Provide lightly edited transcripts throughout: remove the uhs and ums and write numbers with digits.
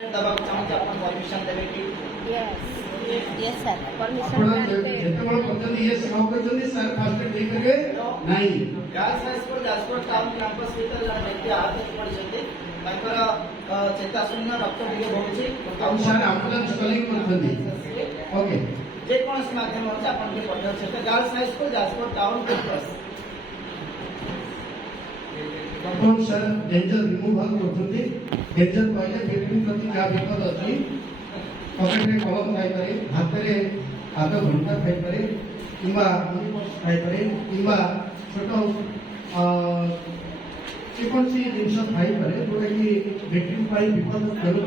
दबाव चाहूँ अपन परमिशन देवे कि यस सर परमिशन आपण जेतेबेले पद्धत ये सेवा करछन सर फास्ट दे करके नाही girls high school Jajpur town campus भीतर जन व्यक्ति आहत पड़छन्ते तांकर चेताशून्य रक्त टिके होउछि हम सर एम्बुलेंस कॉलिंग करछन्ती ओके जे कोनस माध्यम होछ अपन के पठर छै girls high school Jajpur town campus अपन सर डेंजर रिमूवल करछन्ती डेंजर पहले व्यक्ति प्रति जा विपद अछि पकेट रे कलम खाई पारे हाथ रे आधा घंटा खाई पारे किंबा खाई पारे किंबा छोट जेकोसी जिनस खाई पारे जोटा कि व्यक्ति पाई विपद करू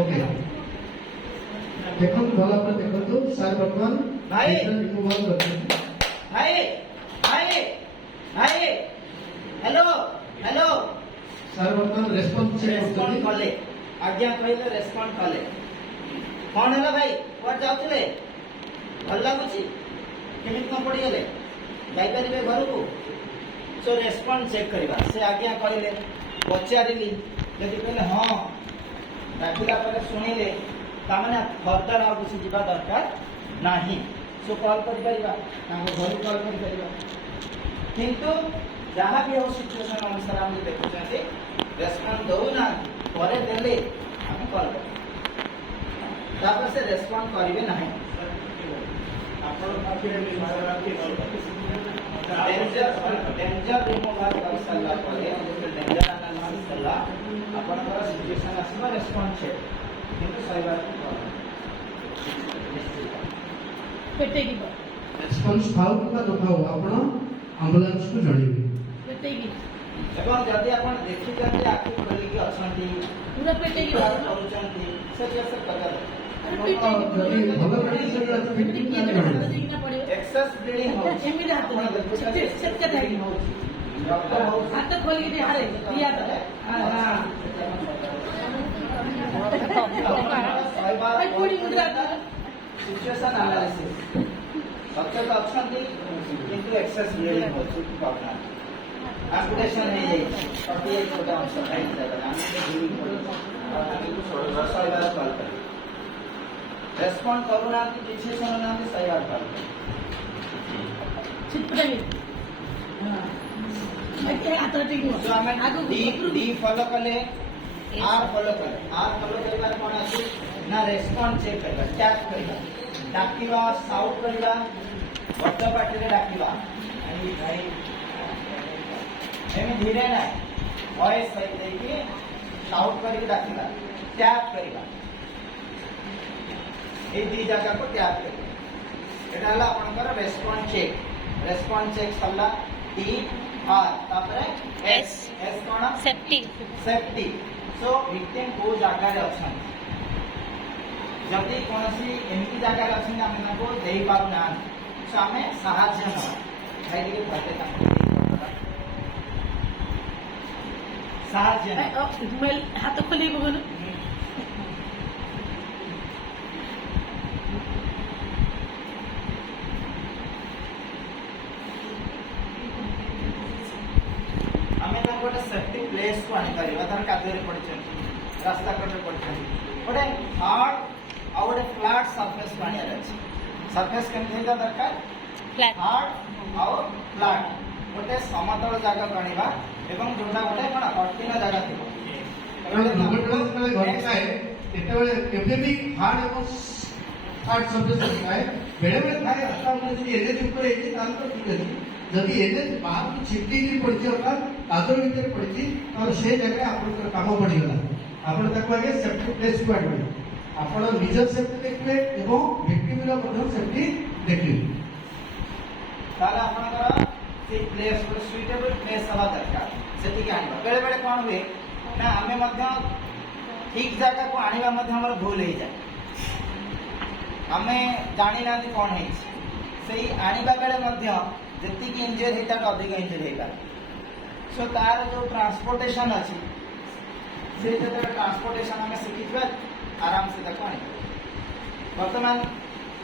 ओके देखो भला पर देखो सर वर्तमान भाई रिमूवल करछन्ती भाई भाई भाई हेलो हेलो सर वर्तमान रेस्पॉन्स चेक रेस्पॉन्ड करछन्ती कले आज्ञा कहले रेस्पॉन्ड कले कौन है भाई कुआड जाउतले भल लागुची केमित कोन पड़ी गेले जाई परिबे घर को सो रेस्पॉन्ड चेक करबा से आज्ञा कहले पचारिली यदि कहले हां डाकिला पर सुनिले ता माने फर्दर आ कुछ जीवा दरकार नाही सो कॉल कर परिबा ना घर कॉल कर परिबा किंतु जहाँ भी हो सिचुएशन अनुसार हम देखुछे रेस्पॉन्ड दउ ना परे देले हम कॉल कर तापर से रेस्पॉन्ड करिवे नाही आपण पाखरे भी मारला के डेंजर रिमूवल कर सल्ला परे डेंजर एनालिसिस सल्ला आपण का सिचुएशन आसीबा रेस्पॉन्ड छे किंतु सही बात पेटेगी रेस्पॉन्स खाओ का दखाओ आपण एम्बुलेंस को जणीबे पेटेगी एवं जदि आपण देखि जते आखि खोली के अछंती पूरा पेटेगी करूचंती से जैसे पकड़ जदि भलो मेडिसिन अछि फिटिंग काने जणीबे एक्सेस ब्लीडिंग हो एमिरे हाथ सेट थाई हाथ खोल के हारे दिया हां भाई पूरी मुद्रा सिचुएशन एनालिसिस सचेत अछंती किंतु एक्सेस ब्लीडिंग हो चुकी पावना एम्पुटेशन है ये और ये छोटा अंश है ज्यादा हमने ब्लीडिंग हो और सही बात कॉल कर रेस्पॉन्ड करूना कि पीछे सुनना कि सही बात कॉल चिपरेगी हां मैं क्या आता ठीक सो हमें डी फॉलो कले आर फॉलो करबा कोन अछि ना रेस्पॉन्ड चेक करबा टैप करबा डाकिबा साउट करबा बच्चा पार्टी रे डाकिबा आई भाई एमे धीरे ना वॉइस सही देके साउट करके डाकिबा टैप करबा ए दी जगह को टैप करबा एटा हला आपनकर रेस्पॉन्ड चेक सल्ला टी आर तापरे एस कोन सेफ्टी सो विक्टिम को जगह रे अछन जदि कोनसी एमती जगह रे अछन हम को देई पारु ना सो हमें सहाय्य न भाई के बाते काम सहाय्य मैं हाथ खोली बगन हमें ना गोटे सेफ्टी प्लेस को आनी परिबा तार कादरे पड़छन रास्ता कटे पड़छन गोटे हार्ड और गोटे फ्लैट सरफेस पानी अछि सरफेस केमते दरकार फ्लैट हार्ड और फ्लैट गोटे समतल जगह कानिबा एवं जोटा गोटे कोन कठिन जगह थिबो दुर्घटना कले घटाए एतेबेले केते भी हार्ड एवं हार्ड सरफेस थाए बेले बेले थाए आता जदि एने ऊपर एछि ताल तो ठीक अछि जदि एने बाहर को छिपटी की पड़छि अर्थात कादर भीतर पड़छि और से जगह आपन काम पड़ी गला आपन ताको आगे सेफ्टी प्लेस को आडबे आपन निज सेफ्टी देखबे एवं विक्टिम रो प्रथम सेफ्टी देखबे ताला आपनकर से प्लेस को सुइटेबल प्लेस हवा दरकार सेति के आनिबा बेले बेले कोन हुए ना हमें मध्य ठीक जगह को आनिबा मध्य हमर भूल हो जाए हमें जानि ना कोन है सही आनिबा बेले मध्य जति की इंजर हेता अधिक इंजर हेता सो तार जो ट्रांसपोर्टेशन अछि से जते ट्रांसपोर्टेशन हमें सिखिबा आराम से देखो वर्तमान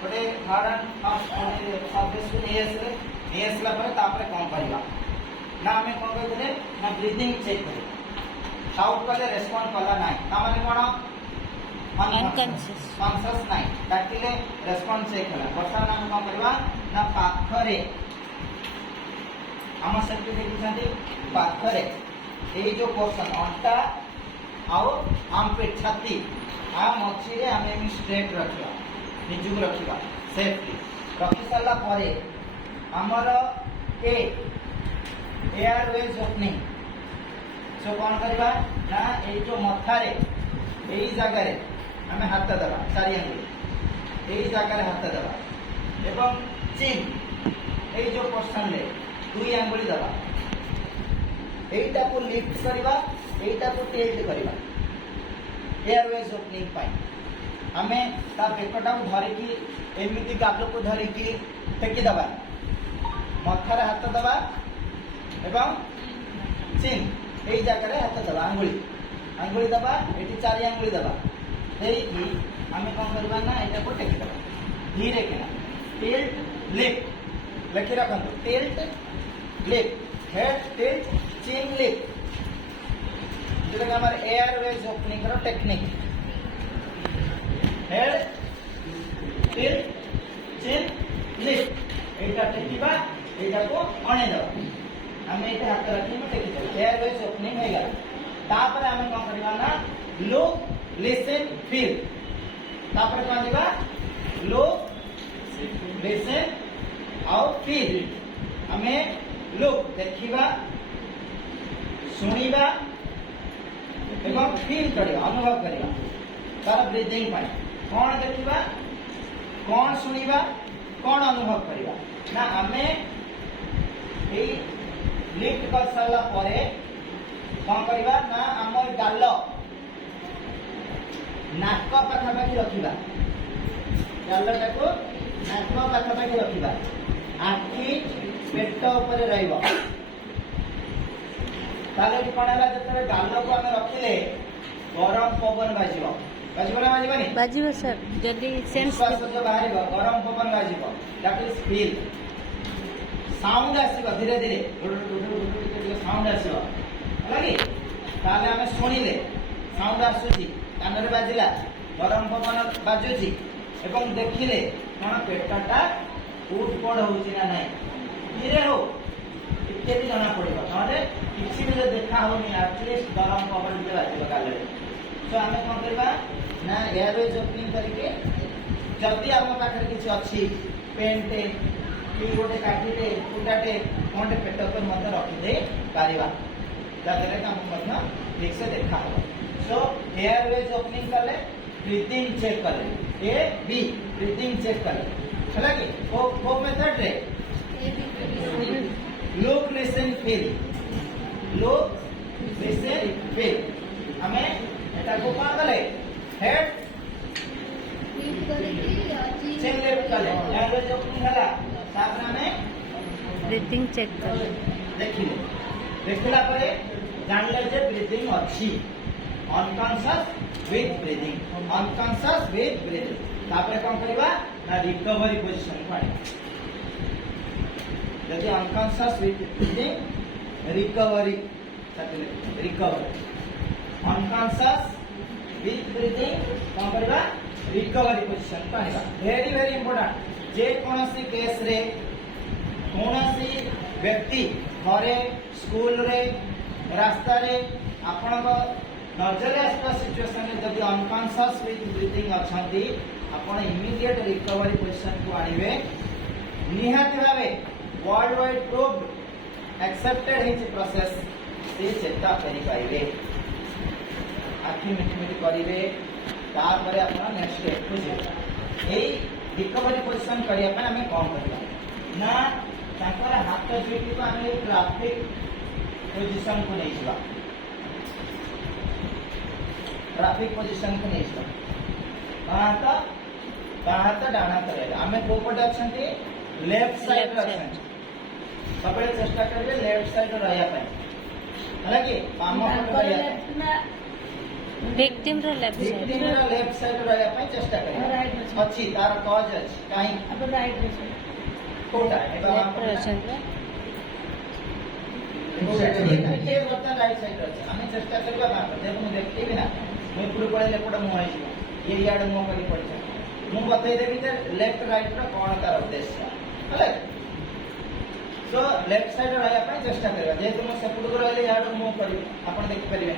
गोटे हार्ड एंड सरफेस को नहीं आसला पर तापर कौन करवा ना हमें कौन कहते ना ब्रीदिंग चेक कर ସାଉଟ୍ କଲେ ରେସ୍ପଣ୍ଡ କଲା ନାହିଁ ତାମାନେ କ'ଣ Unconscious. କନସିୟସ୍ ନାହିଁ ଡାକିଲେ ରେସ୍ପଣ୍ଡ ଚେକ୍ ହେଲା ବର୍ତ୍ତମାନ ଆମେ କ'ଣ କରିବା ନା ପାଖରେ ଆମ ସେଠି ଦେଖିଛନ୍ତି ପାଖରେ ଏଇ ଯୋଉ ପୋର୍ସନ ଅଣ୍ଟା ଆଉ ଆର୍ମପିଟ୍ ଛାତି ଆ ମଝିରେ ଆମେ ଏମିତି ଷ୍ଟ୍ରେଟ୍ ରଖିବା ନିଜକୁ ରଖିବା ସେଫ୍ଲି ରଖି ସାରିଲା ପରେ ଆମର ଏୟାର ୱେଜ୍ ଓପନିଂ ସୋ କ'ଣ କରିବା ନା ଏଇ ଯୋଉ ମଥାରେ ଏଇ ଜାଗାରେ ଆମେ ହାତ ଦେବା ଚାରି ଆଙ୍ଗୁଳି ଏଇ ଜାଗାରେ ହାତ ଦେବା ଏବଂ ଚିନ୍ ଏଇ ଯୋଉ ପୋର୍ସନରେ 2 ଆଙ୍ଗୁଳି ଦେବା এইটাକୁ লিফট କରିବା এইটাକୁ ଟିଲ୍ଟ କରିବା ଏୟାରୱେଜ୍ ଓପନିଂ ପାଇଁ ଆମେ ତା ବେକଟାକୁ ଧରିକି ଏମିତି ଗାଲକୁ ଧରିକି ଟେକି ଦେବା ମଥାରେ ହାତ ଦେବା ଏବଂ ଚିନ୍ ଏଇ ଜାଗାରେ ହାତ ଦେବା ଆଙ୍ଗୁଳି ଦେବା ଏଠି 4 ଆଙ୍ଗୁଳି ଦେବା ଦେଇକି ଆମେ କ'ଣ କରିବା ନା ଏଇଟାକୁ ଟେକି ଦେବା ଧୀରେ କିନା ଟିଲ୍ଟ ଲିଫ୍ଟ ଲେଖି ରଖନ୍ତୁ ଟିଲ୍ଟ ଲିଫ୍ଟ ହେଡ୍ ଟିଲ୍ଟ চিন লিফট যেটাকে আমার এয়ারওয়েজ ওপনিং এর টেকনিক হেড টিল চিন লিফট এইটা টেকিবা এইটাকু অনে দেবা আমি এটা হাত রাখি আমি টেকি দেব এয়ারওয়েজ ওপনিং হয়ে গেল তারপরে আমি কোন করিবা না লুক লিসেন ফিল তারপরে কোন দিবা লুক লিসেন আউ ফিল আমি লুক দেখিবা শুଣିବା ଏବଂ ଫିଲ୍ କରିବା ଅନୁଭବ କରିବା ତାର ବ୍ରିଦିଂ ପାଇଁ କ'ଣ ଦେଖିବା କ'ଣ ଶୁଣିବା କ'ଣ ଅନୁଭବ କରିବା ନା ଆମେ ଏଇ ଲିଫ୍ଟ କରିସାରିଲା ପରେ କ'ଣ କରିବା ନା ଆମ ଗାଲ ନାକ ପାଖାପାଖି ରଖିବା ଗାଲଟାକୁ ନାକ ପାଖାପାଖି ରଖିବା ଆଖି ପେଟ ଉପରେ ରହିବ তাহলে কোন ହେଲା ଯେତେବେଳେ ଗାଲକୁ ଆମେ ରଖିଲେ ଗରମ ପବନ ବାଜିବ ନା ବାଜିବନି ବାଜିବ ସାର୍ ଯଦି ସେନ୍ସ ନିଶ୍ୱାସ ଯୋଉ ବାହାରିବ ଗରମ ପବନ ବାଜିବ ଦ୍ୟାଟ୍ ଇଜ ଫିଲ୍ ସାଉଣ୍ଡ ଆସିବ ଧୀରେ ଧୀରେ ସାଉଣ୍ଡ ଆସିବ ହେଲା କି ତାହେଲେ ଆମେ ଶୁଣିଲେ ସାଉଣ୍ଡ ଆସୁଛି କାନରେ ବାଜିଲା ଗରମ ପବନ ବାଜୁଛି ଏବଂ ଦେଖିଲେ କ'ଣ ପେଟଟା ଉଠ ପଡ଼ ହଉଛି ନା ନାହିଁ ଧୀରେ ହଉ ଟିକେ ବି ଜଣା ପଡିବ ନହେଲେ କିଛି ବି ଦେଖା ହଉନି ଆଟଲିଷ୍ଟ ଗରମ ପବନ ଟିକେ ବାଜିବ ଗାଲରେ ତ ଆମେ କ'ଣ କରିବା ନା ଏୟାରୱେଜ୍ ଓପନିଂ କରିକି ଯଦି ଆମ ପାଖରେ କିଛି ଅଛି ପେନ୍ଟେ କି ଗୋଟେ କାଠିଟେ କୁଟାଟେ କ'ଣଟେ ପେଟ ଉପରେ ମଧ୍ୟ ରଖିଦେଇ ପାରିବା ଯାହାଦ୍ୱାରା କି ଆମକୁ ମଧ୍ୟ ଠିକ୍ସେ ଦେଖା ହବ ସୋ ଏୟାରୱେଜ୍ ଓପନିଂ କଲେ ବ୍ରିଦିଂ ଚେକ୍ କଲେ ଏ ବି ବ୍ରିଦିଂ ଚେକ୍ କଲେ ହେଲା କି କୋଉ ମେଥଡରେ look listen feel look listen feel हमें এটা को कौन कले हेड चेक लेफ्ट कले लैंग्वेज ओपनिंग हला तापर हमें ବ୍ରିଦିଂ ଚେକ୍ କଲେ देखिले देखला परे जानले जे ब्रीथिंग अछि अनकॉन्शियस विथ ब्रीथिंग तापर कौन करबा ना रिकवरी पोजीशन को आनी यदि unconscious with breathing recovery unconscious with breathing कौन करबा रिकवरी पोजीशन को आनिबा वेरी वेरी इंपोर्टेंट जे कोनसी केस रे कोनसी व्यक्ति घरे स्कूल रे रास्ता रे आपण नजर आसता सिचुएशन रे जदि अनकॉन्शियस विथ ब्रीथिंग अछंती आपण इमीडिएट रिकवरी पोजीशन को आनिबे निहाती भावे world wide proved accepted hitch process से चेता करि पाइबे आखि मिठी मिठी करिवे तापर आपण नेक्स्ट स्टेप को जेबे एई रिकवरी पोजीशन करिया पे हमें कोन करबा ना ताकर हाथ जोटी को हमें ट्रैफिक पोजीशन को नहीं छिबा ट्रैफिक पोजीशन को नहीं छिबा बाहात डाणा करेगा हमें को पटे अछंती लेफ्ट साइड अछंती सबले चेष्टा करिवे लेफ्ट साइड रहया पे हालांकि पामो पटे रहया victim ର left side victim ର लेफ्ट साइड रहया पे चेष्टा करिवे अछि तार कॉज अछि काई अब राइट रे कोटा left ରେ ଅଛନ୍ତି ये बर्तन राइट साइड अछि हमें चेष्टा करबा ना जब हम देखिबे ना मैं पूरे पड़े पड़े मुंह आई ये याड मुंह करी पड़छ मु बतई देबी जे लेफ्ट राइट रा कोन तार उद्देश्य हले सो लेफ्ट साइड रहया पय चेष्टा करबा जे तुम सेपुड रहले याड मुंह करी आपण देखि परिबे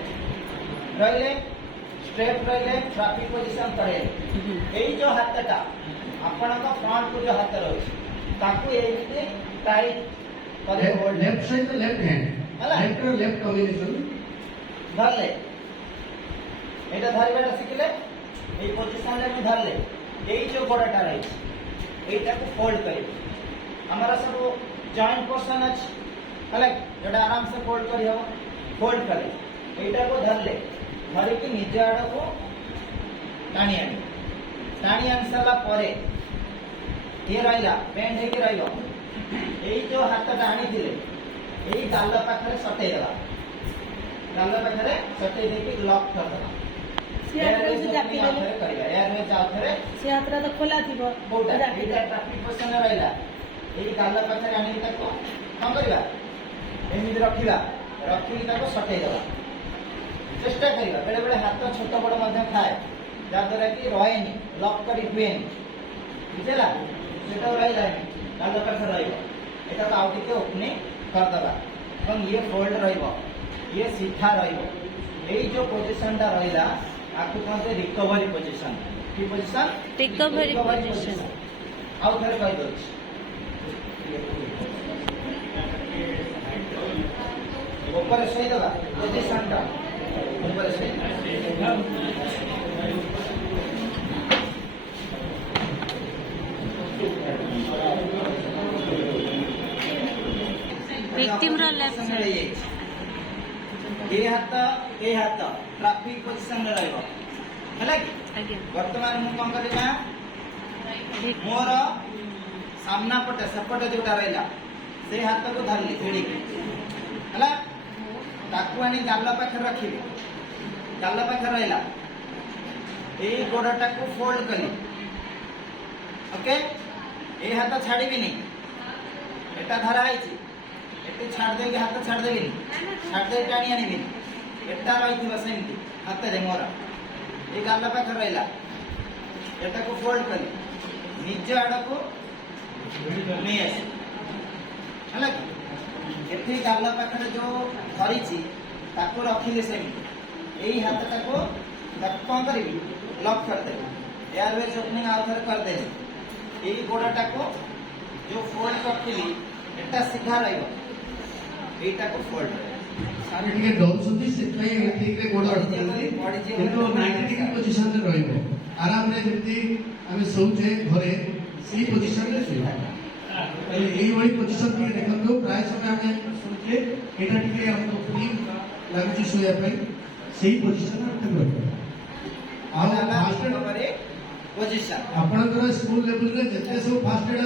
रहले स्ट्रेट रहले ट्रैफिक पोजीशन करे एई जो हाथटा आपण का फ्रंट को जो हाथ रहछ ताकू एइते टाइट करे होल्ड लेफ्ट साइड तो लेफ्ट हैंड ହେଲା? लेफ्ट और लेफ्ट कॉम्बिनेशन धरले এটা ধরিবাটা শিখলে এই পজিশনে আমি ধরলে এই যে গোড়াটা রয়েছে এইটাকে ফোল্ড করিবে আমার সব জয়েন্ট পোর্শন আছে হলে যেটা আরাম সে ফোল্ড করি হবো ফোল্ড করে এইটাকে ধরলে ধরিকি নিজ আড়কু টানি আনি সারা পরে ये रहिला बेंड हेकी रहिबो এই যে হাতটা আনিଥିଲେ এই গাল পাখরে সটেই দেবা গাল পাখরে সটেই ଦେଇକି লକ୍ କରିଦେବା ସେ ହାତରେ ସେ ଜାକି ଦେଲେ କରିବା ଏୟାର ରେ ଯାଉ ଥରେ ସେ ହାତଟା ତ ଖୋଲା ଥିବ କୋଉଟା ଜାକି ଏଇଟା ଟ୍ରାଫିକ ପୋଜିସନ ରହିଲା ଏଇ ଗାଲ ପାଖରେ ଆଣିକି ତାକୁ କଣ କରିବା ଏମିତି ରଖିବା ରଖିକି ତାକୁ ସଟେଇ ଦେବା ଚେଷ୍ଟା କରିବା ବେଳେ ବେଳେ ହାତ ଛୋଟ ବଡ଼ ମଧ୍ୟ ଥାଏ ଯାହାଦ୍ୱାରା କି ରହେନି ଲକ୍ କରି ହୁଏନି ବୁଝିଲା ସେଟା ରହିଲାନି ଗାଲ ପାଖରେ ରହିବ এটা তো ଆଉ ଟିକେ ଓପନିଂ କରିଦେବା ଏବଂ ଇଏ ଫୋଲ୍ଡ ରହିବ ଇଏ ସିଧା ରହିବ ଏଇ ଯୋଉ ପୋଜିସନଟା ରହିଲା ଆକୁ କହନ୍ତି ରିକଭରି ପୋଜିସନ କି ପୋଜିସନ Recovery position. ଆଉ ଥରେ କହିଦଉଛି ଉପରେ ଶୋଇଦେବା ପୋଜିସନଟା ଉପରେ ଶୋଇଦେବା Victim ର left side. ये हाथ ट्राफिक पोजिशन रे रहइबो हैला कि आज्ञा वर्तमान मु कोन करबा Vic- मोर सामना पटे सेपटे जोटा रहला से हाथ को धरली भिड़ी हैला ताकू आनी गाल पाखे रखिबे गाल पाखे रहला एई गोड़टा को फोल्ड करी ओके ए हाथ छाड़ीबिनी एटा धरा आइछि एटे छाड़ देके हाथ छाड़ देबिनी छाड़ दे टाणी आनिबिनी एटा रहिथिबा सेमती हाथ रे मोरा ए गाल पाखे रहला एटा को फोल्ड करी निज आड़ को नहीं आस है एठी गाल पाखे जो धरी ताको रखिले सेमती यही हाथटा को कौन करी लक करदेवी एयरवेज ओपनिंग आउ थे करदेवी यही गोड़ाटा को जो फोल्ड करती एटा सीधा रहीटा को फोल्ड सारे टिके डरुछंती सेतलाई ठीक रे गोड़ रखते किंतु 90 डिग्री पोजीशन रे रहइबो आराम रे जेती आमे सोचे घरे सी पोजीशन रे सोइबा एई वही पोजीशन के देखंतो प्राय समय आमे सोचे एटा टिके हमको फ्री लागुची सोया पई सेही पोजीशन रे रखते आ फास्ट एड पोजिशन आपनकर स्कूल लेवल रे जते सब फास्ट एड